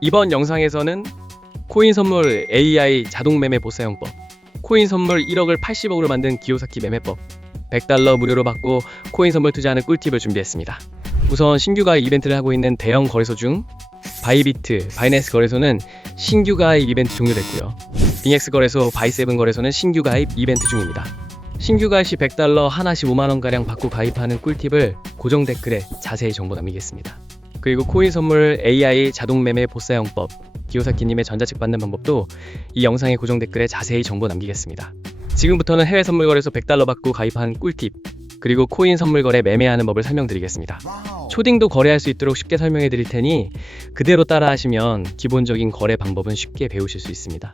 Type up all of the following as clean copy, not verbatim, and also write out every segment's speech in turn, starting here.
이번 영상에서는 코인 선물 AI 자동 매매 보사용법, 코인 선물 1억을 80억으로 만든 기요사키 매매법, 100달러 무료로 받고 코인 선물 투자하는 꿀팁을 준비했습니다. 우선 신규 가입 이벤트를 하고 있는 대형 거래소 중 바이비트, 바이낸스 거래소는 신규 가입 이벤트 종료됐고요. 빙엑스 거래소, 바이세븐 거래소는 신규 가입 이벤트 중입니다. 신규 가입 시 100달러 하나씩 5만원가량 받고 가입하는 꿀팁을 고정 댓글에 자세히 정보 남기겠습니다. 그리고 코인 선물 AI 자동 매매 보사용법, 기요사키님의 전자책 받는 방법도 이 영상의 고정 댓글에 자세히 정보 남기겠습니다. 지금부터는 해외 선물 거래소 100달러 받고 가입한 꿀팁, 그리고 코인 선물 거래 매매하는 법을 설명드리겠습니다. 초딩도 거래할 수 있도록 쉽게 설명해 드릴 테니 그대로 따라 하시면 기본적인 거래 방법은 쉽게 배우실 수 있습니다.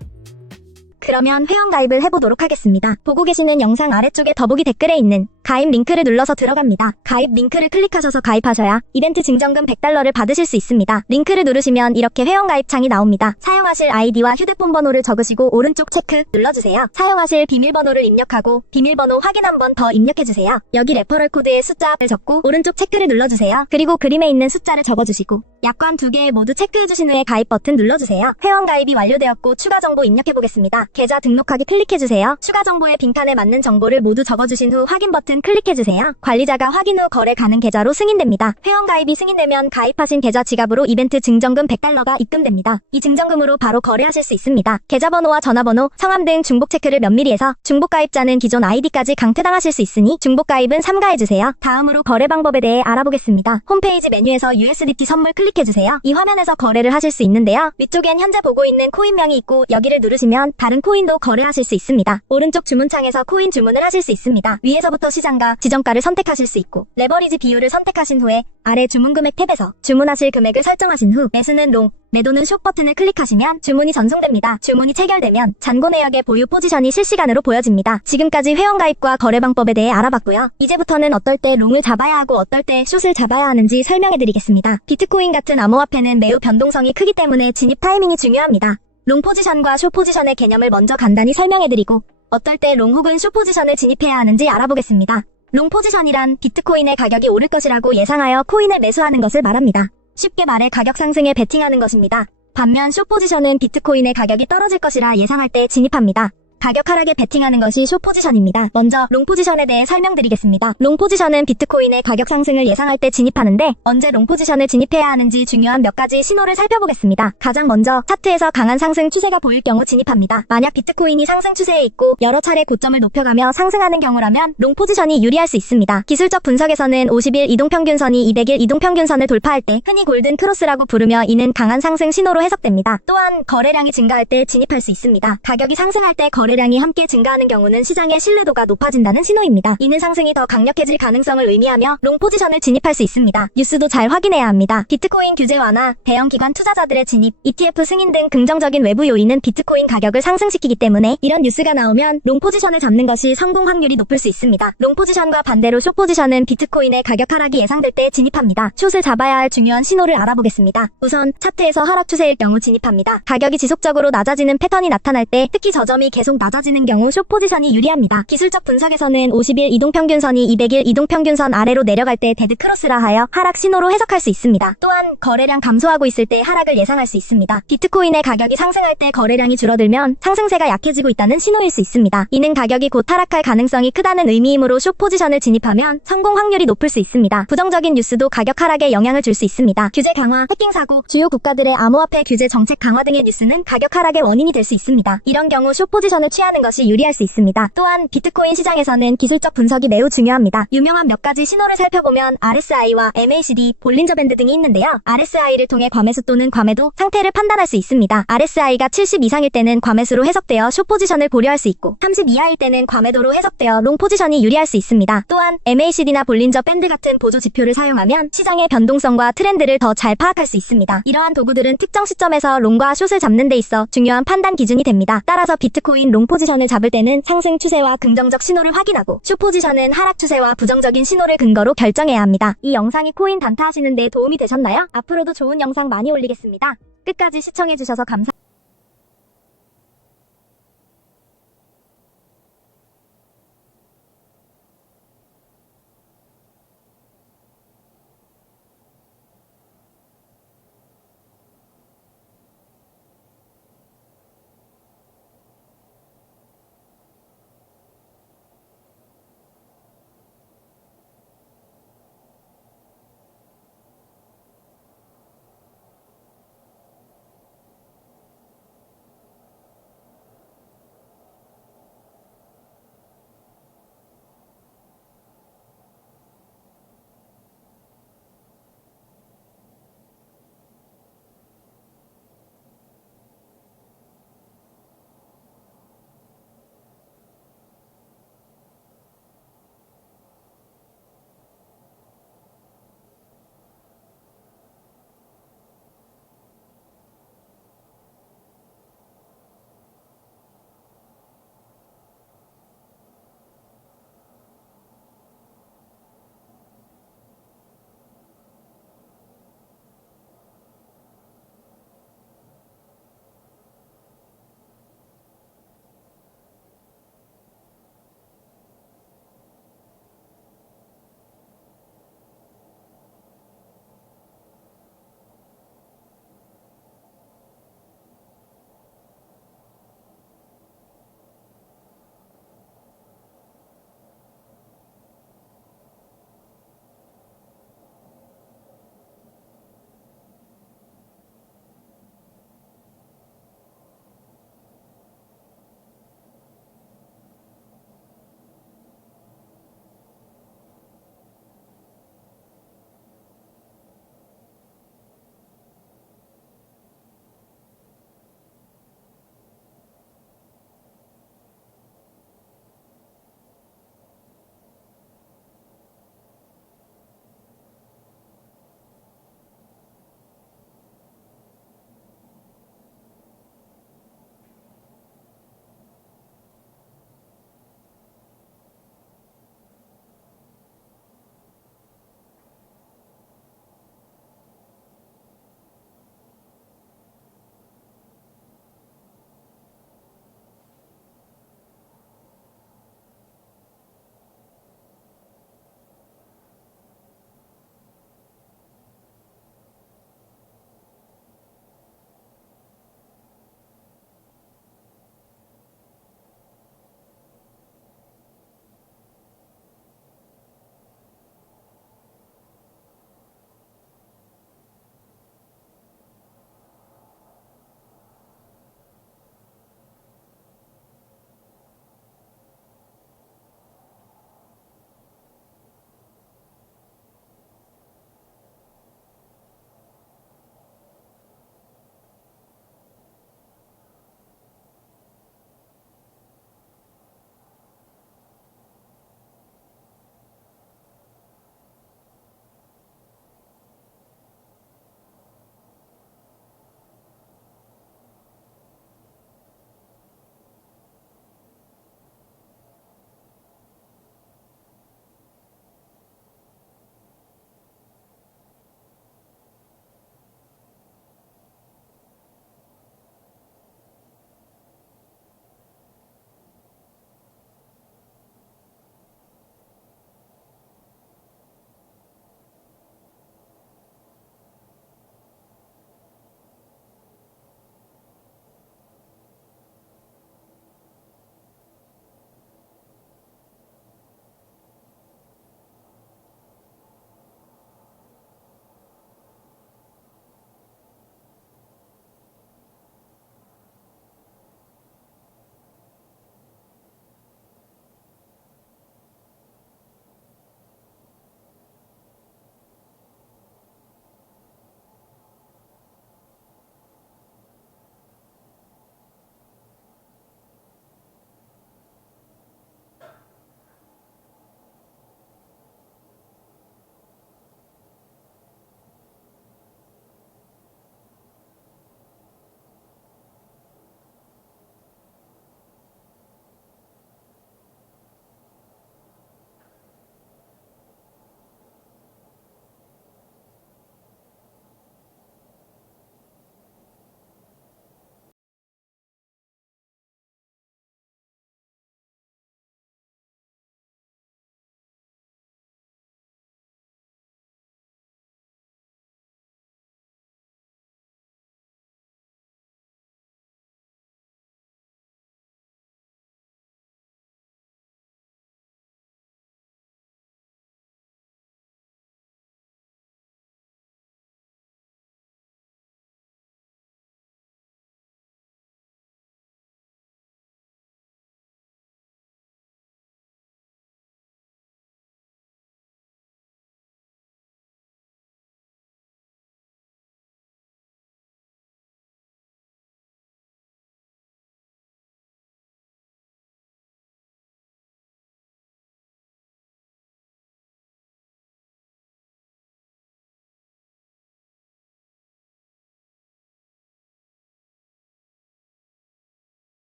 그러면 회원가입을 해보도록 하겠습니다. 보고 계시는 영상 아래쪽에 더보기 댓글에 있는 가입 링크를 눌러서 들어갑니다. 가입 링크를 클릭하셔서 가입하셔야 이벤트 증정금 100달러를 받으실 수 있습니다. 링크를 누르시면 이렇게 회원가입 창이 나옵니다. 사용하실 아이디와 휴대폰 번호를 적으시고 오른쪽 체크 눌러주세요. 사용하실 비밀번호를 입력하고 비밀번호 확인 한 번 더 입력해주세요. 여기 레퍼럴 코드에 숫자를 적고 오른쪽 체크를 눌러주세요. 그리고 그림에 있는 숫자를 적어주시고 약관 2개 모두 체크해주신 후에 가입 버튼 눌러주세요. 회원가입이 완료되었고 추가 정보 입력해보겠습니다. 계좌 등록하기 클릭해주세요. 추가 정보의 빈칸에 맞는 정보를 모두 적어주신 후 확인 버튼 클릭해주세요. 관리자가 확인 후 거래 가능 계좌로 승인됩니다. 회원가입이 승인되면 가입하신 계좌 지갑으로 이벤트 증정금 100달러가 입금됩니다. 이 증정금으로 바로 거래하실 수 있습니다. 계좌번호와 전화번호, 성함 등 중복 체크를 면밀히 해서 중복가입자는 기존 아이디까지 강퇴당하실 수 있으니 중복가입은 삼가해주세요. 다음으로 거래 방법에 대해 알아보겠습니다. 홈페이지 메뉴에서 USDT 선물 클릭해주세요. 이 화면에서 거래를 하실 수 있는데요. 위쪽엔 현재 보고 있는 코인명이 있고 여기를 누르시면 다른 코인도 거래하실 수 있습니다. 오른쪽 주문창에서 코인 주문을 하실 수 있습니다. 위에서부터 시장가, 지정가를 선택하실 수 있고 레버리지 비율을 선택하신 후에 아래 주문금액 탭에서 주문하실 금액을 설정하신 후 매수는 롱, 매도는 숏 버튼을 클릭하시면 주문이 전송됩니다. 주문이 체결되면 잔고 내역의 보유 포지션이 실시간으로 보여집니다. 지금까지 회원가입과 거래 방법에 대해 알아봤고요. 이제부터는 어떨 때 롱을 잡아야 하고 어떨 때 숏을 잡아야 하는지 설명해드리겠습니다. 비트코인 같은 암호화폐는 매우 변동성이 크기 때문에 진입 타이밍이 중요합니다. 롱 포지션과 숏 포지션의 개념을 먼저 간단히 설명해드리고 어떨 때 롱 혹은 숏 포지션을 진입해야 하는지 알아보겠습니다. 롱 포지션이란 비트코인의 가격이 오를 것이라고 예상하여 코인을 매수하는 것을 말합니다. 쉽게 말해 가격 상승에 베팅하는 것입니다. 반면 숏 포지션은 비트코인의 가격이 떨어질 것이라 예상할 때 진입합니다. 가격 하락에 베팅하는 것이 숏 포지션입니다. 먼저 롱 포지션에 대해 설명드리겠습니다. 롱 포지션은 비트코인의 가격 상승을 예상할 때 진입하는데 언제 롱 포지션을 진입해야 하는지 중요한 몇 가지 신호를 살펴보겠습니다. 가장 먼저 차트에서 강한 상승 추세가 보일 경우 진입합니다. 만약 비트코인이 상승 추세에 있고 여러 차례 고점을 높여가며 상승하는 경우라면 롱 포지션이 유리할 수 있습니다. 기술적 분석에서는 50일 이동평균선이 200일 이동평균선을 돌파할 때 흔히 골든 크로스라고 부르며 이는 강한 상승 신호로 해석됩니다. 또한 거래량이 증가할 때 진입할 수 있습니다. 가격이 상승할 때 거래량이 함께 증가하는 경우는 시장의 신뢰도가 높아진다는 신호입니다. 이는 상승이 더 강력해질 가능성을 의미하며 롱 포지션을 진입할 수 있습니다. 뉴스도 잘 확인해야 합니다. 비트코인 규제 완화, 대형 기관 투자자들의 진입, ETF 승인 등 긍정적인 외부 요인은 비트코인 가격을 상승시키기 때문에 이런 뉴스가 나오면 롱 포지션을 잡는 것이 성공 확률이 높을 수 있습니다. 롱 포지션과 반대로 숏 포지션은 비트코인의 가격 하락이 예상될 때 진입합니다. 숏을 잡아야 할 중요한 신호를 알아보겠습니다. 우선 차트에서 하락 추세일 경우 진입합니다. 가격이 지속적으로 낮아지는 패턴이 나타날 때 특히 저점이 계속 낮아지는 경우 숏 포지션이 유리합니다. 기술적 분석에서는 50일 이동평균선이 200일 이동평균선 아래로 내려갈 때 데드 크로스라 하여 하락 신호로 해석할 수 있습니다. 또한 거래량 감소하고 있을 때 하락을 예상할 수 있습니다. 비트코인의 가격이 상승할 때 거래량이 줄어들면 상승세가 약해지고 있다는 신호일 수 있습니다. 이는 가격이 곧 하락할 가능성이 크다는 의미이므로 숏 포지션을 진입하면 성공 확률이 높을 수 있습니다. 부정적인 뉴스도 가격 하락에 영향을 줄 수 있습니다. 규제 강화, 해킹 사고, 주요 국가들의 암호화폐 규제 정책 강화 등의 뉴스는 가격 하락의 원인이 될 수 있습니다. 이런 경우 숏 포지션을 취하는 것이 유리할 수 있습니다. 또한 비트코인 시장에서는 기술적 분석이 매우 중요합니다. 유명한 몇 가지 신호를 살펴보면 RSI와 MACD, 볼린저 밴드 등이 있는데요. RSI를 통해 과매수 또는 과매도 상태를 판단할 수 있습니다. RSI가 70 이상일 때는 과매수로 해석되어 숏 포지션을 고려할 수 있고 30 이하일 때는 과매도로 해석되어 롱 포지션이 유리할 수 있습니다. 또한 MACD나 볼린저 밴드 같은 보조 지표를 사용하면 시장의 변동성과 트렌드를 더 잘 파악할 수 있습니다. 이러한 도구들은 특정 시점에서 롱과 숏을 잡는 데 있어 중요한 판단 기준이 됩니다. 따라서 비트코인 롱 포지션을 잡을 때는 상승 추세와 긍정적 신호를 확인하고 숏 포지션은 하락 추세와 부정적인 신호를 근거로 결정해야 합니다. 이 영상이 코인 단타하시는 데 도움이 되셨나요? 앞으로도 좋은 영상 많이 올리겠습니다. 끝까지 시청해주셔서 감사합니다.